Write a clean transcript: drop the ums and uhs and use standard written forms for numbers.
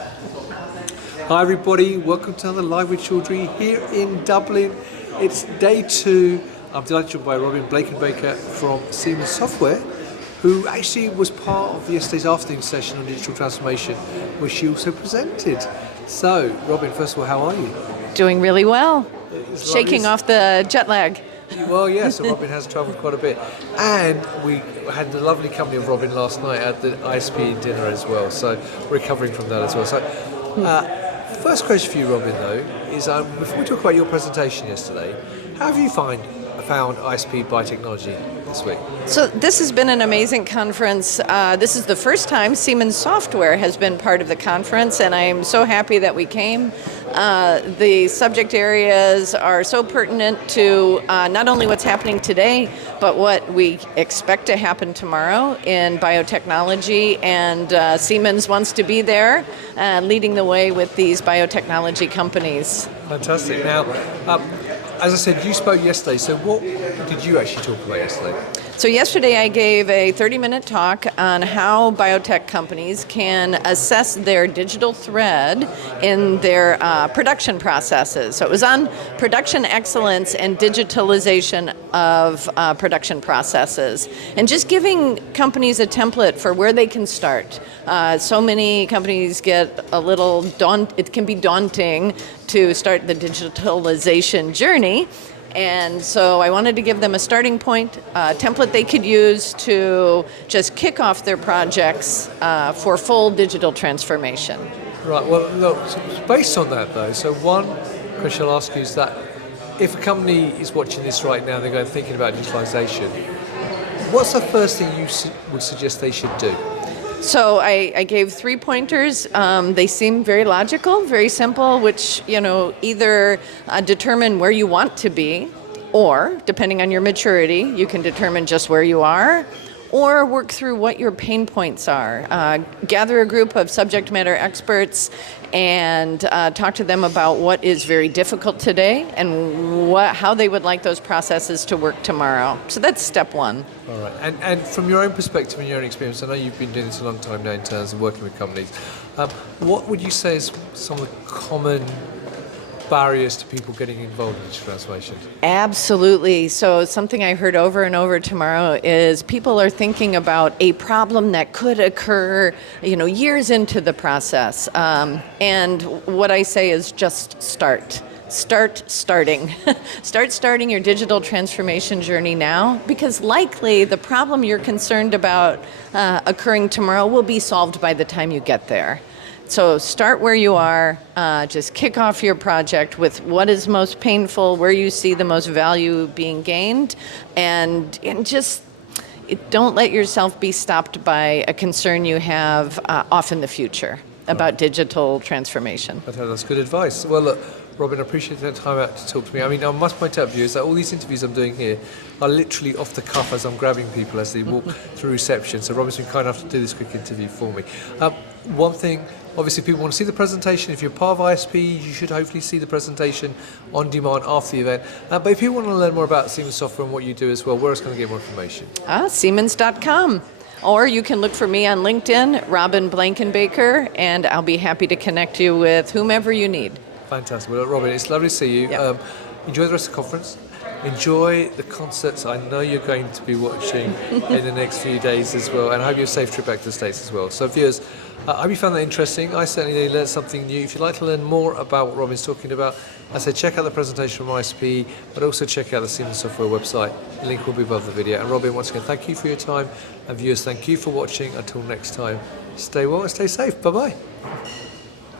Hi everybody, welcome to another Live with Chaudhry here in Dublin. It's day 2. I'm delighted to be by Robin Blankenbaker from Siemens Software, who actually was part of yesterday's afternoon session on digital transformation, where she also presented. So, Robin, first of all, how are you? Doing really well. Shaking off the jet lag. Well, yes, so Robin has travelled quite a bit. And we had the lovely company of Robin last night at the ISPE dinner as well, so recovering from that as well. So, first question for you, Robin, though, is before we talk about your presentation yesterday, how have you found ISPE Biotechnology this week? So this has been an amazing conference. This is the first time Siemens Software has been part of the conference, and I'm so happy that we came. The subject areas are so pertinent to not only what's happening today, but what we expect to happen tomorrow in biotechnology, and Siemens wants to be there leading the way with these biotechnology companies. Fantastic. Now, as I said, you spoke yesterday, so what did you actually talk about yesterday? So yesterday I gave a 30-minute talk on how biotech companies can assess their digital thread in their production processes. So it was on production excellence and digitalization of production processes, and just giving companies a template for where they can start. So many companies get a little it can be daunting to start the digitalization journey. And so I wanted to give them a starting point, a template they could use to just kick off their projects for full digital transformation. Right, well, look, based on that though, so one question I'll ask you is that if a company is watching this right now, they're going thinking about digitalization, what's the first thing you would suggest they should do? So I gave 3 pointers. They seem very logical, very simple, which, either determine where you want to be, or, depending on your maturity, you can determine just where you are, or work through what your pain points are. Gather a group of subject matter experts and talk to them about what is very difficult today and how they would like those processes to work tomorrow. So that's step 1. All right. And from your own perspective and your own experience, I know you've been doing this a long time now in terms of working with companies. What would you say is some of the common barriers to people getting involved in digital transformation? Absolutely. So something I heard over and over tomorrow is people are thinking about a problem that could occur, years into the process. And what I say is just start. Start starting your digital transformation journey now, because likely the problem you're concerned about occurring tomorrow will be solved by the time you get there. So start where you are, just kick off your project with what is most painful, where you see the most value being gained, and just don't let yourself be stopped by a concern you have off in the future about digital transformation. That's good advice. Well, look, Robin, I appreciate the time out to talk to me. I mean, I must point out, viewers, that all these interviews I'm doing here are literally off the cuff as I'm grabbing people as they walk through reception. So Robin's been kind enough to do this quick interview for me. One thing, obviously, people want to see the presentation. If you're part of ISPE, you should hopefully see the presentation on demand after the event. But if people want to learn more about Siemens Software and what you do as well, where else can they get more information? Siemens.com. Or you can look for me on LinkedIn, Robin Blankenbaker, and I'll be happy to connect you with whomever you need. Fantastic. Well, Robin, it's lovely to see you. Yep. Enjoy the rest of the conference. Enjoy the concerts I know you're going to be watching in the next few days as well, and I hope you have a safe trip back to the States as well. So viewers, I hope you found that interesting. I certainly learned something new. If you'd like to learn more about what Robin's talking about, I said check out the presentation from ISPE, but also check out the Siemens Software website. The link will be above the video. And Robin, once again, thank you for your time. And viewers, thank you for watching. Until next time, stay well and stay safe. Bye-bye.